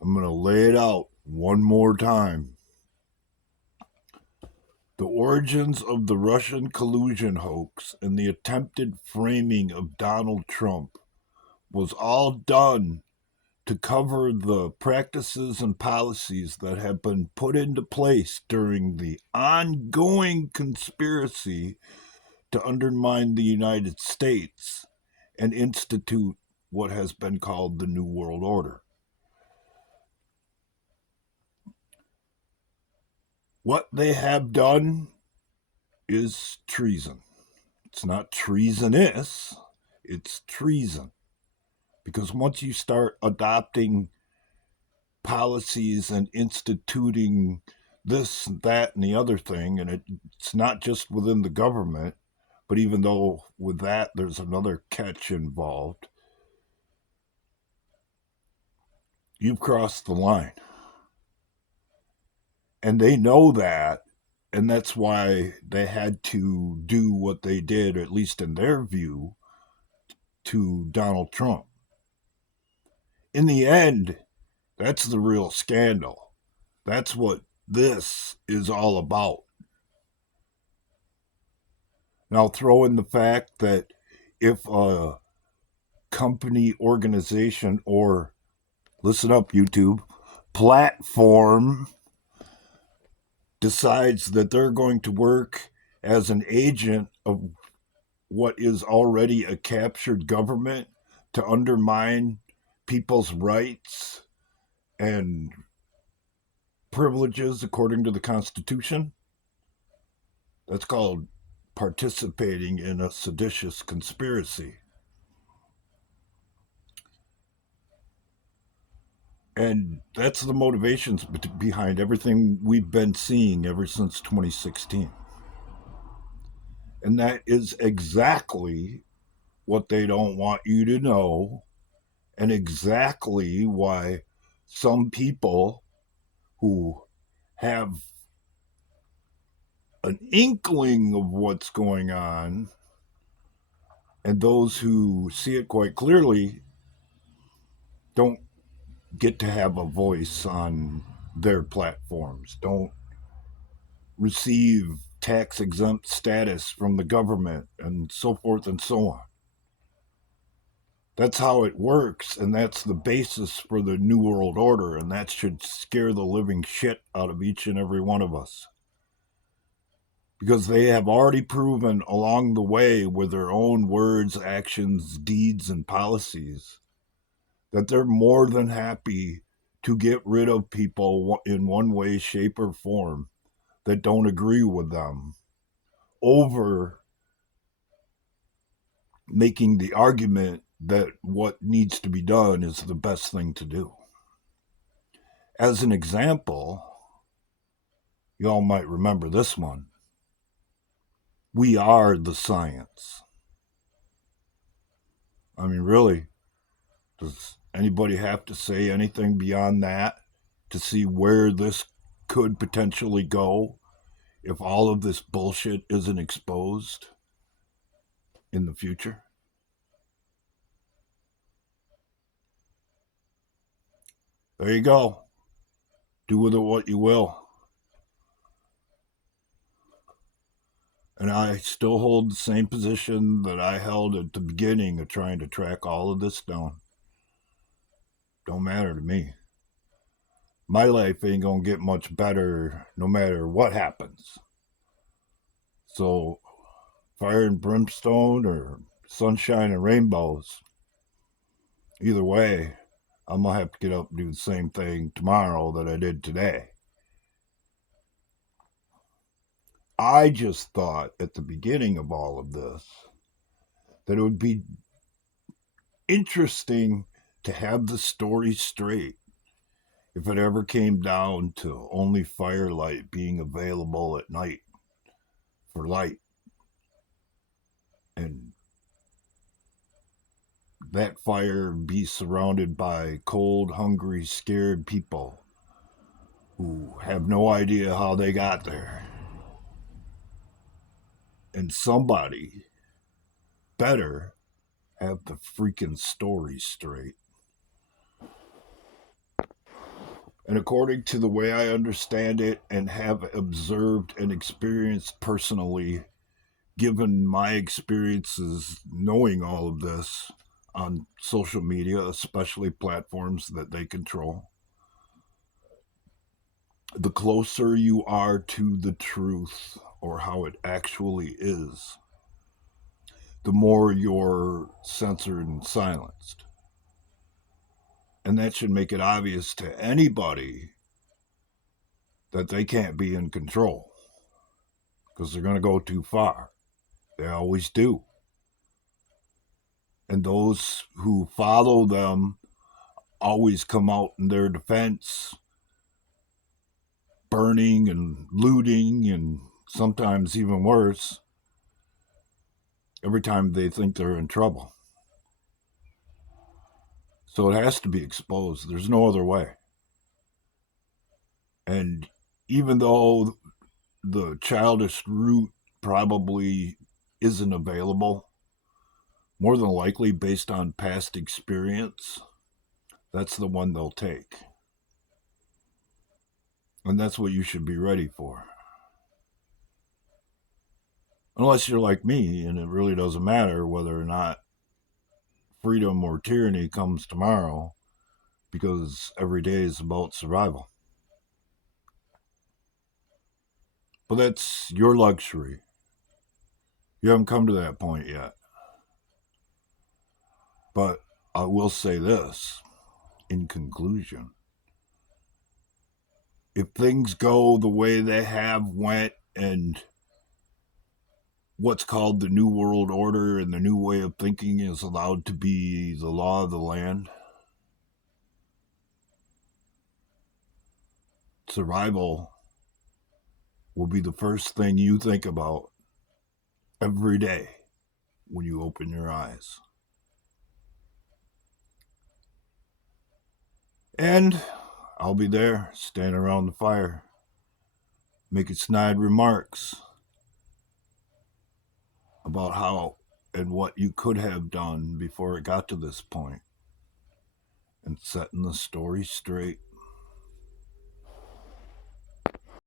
I'm going to lay it out one more time. The origins of the Russian collusion hoax and the attempted framing of Donald Trump was all done to cover the practices and policies that have been put into place during the ongoing conspiracy to undermine the United States and institute what has been called the New World Order. What they have done is treason. It's not treasonous, it's treason. Because once you start adopting policies and instituting this, that, and the other thing, and it's not just within the government, but even though with that there's another catch involved, you've crossed the line. And they know that, and that's why they had to do what they did, at least in their view, to Donald Trump. In the end, that's the real scandal. That's what this is all about. Now, throw in the fact that if a company, organization, or listen up, YouTube, platform decides that they're going to work as an agent of what is already a captured government to undermine people's rights and privileges according to the Constitution, that's called participating in a seditious conspiracy. And that's the motivations behind everything we've been seeing ever since 2016. And that is exactly what they don't want you to know, and exactly why some people who have an inkling of what's going on and those who see it quite clearly don't get to have a voice on their platforms, don't receive tax exempt status from the government, and so forth and so on. That's how it works, and that's the basis for the New World Order, and that should scare the living shit out of each and every one of us. Because they have already proven along the way with their own words, actions, deeds, and policies that they're more than happy to get rid of people in one way, shape, or form that don't agree with them over making the argument that what needs to be done is the best thing to do. As an example, y'all might remember this one. We are the science. I mean, really, does anybody have to say anything beyond that to see where this could potentially go if all of this bullshit isn't exposed in the future? There you go. Do with it what you will. And I still hold the same position that I held at the beginning of trying to track all of this down. Don't matter to me. My life ain't gonna get much better no matter what happens. So, fire and brimstone or sunshine and rainbows, either way, I'm gonna have to get up and do the same thing tomorrow that I did today. I just thought at the beginning of all of this that it would be interesting to have the story straight if it ever came down to only firelight being available at night for light, and that fire be surrounded by cold, hungry, scared people who have no idea how they got there. And somebody better have the freaking story straight. And according to the way I understand it and have observed and experienced personally, given my experiences knowing all of this on social media, especially platforms that they control, the closer you are to the truth or how it actually is, the more you're censored and silenced. And that should make it obvious to anybody that they can't be in control because they're going to go too far. They always do. And those who follow them always come out in their defense, burning and looting, and sometimes even worse, every time they think they're in trouble. So it has to be exposed. There's no other way. And even though the childish route probably isn't available, more than likely based on past experience, that's the one they'll take. And that's what you should be ready for. Unless you're like me and it really doesn't matter whether or not freedom or tyranny comes tomorrow, because every day is about survival. But that's your luxury. You haven't come to that point yet. But I will say this in conclusion. If things go the way they have went and what's called the New World Order and the new way of thinking is allowed to be the law of the land, survival will be the first thing you think about every day when you open your eyes. And I'll be there, standing around the fire, making snide remarks about how and what you could have done before it got to this point, and setting the story straight.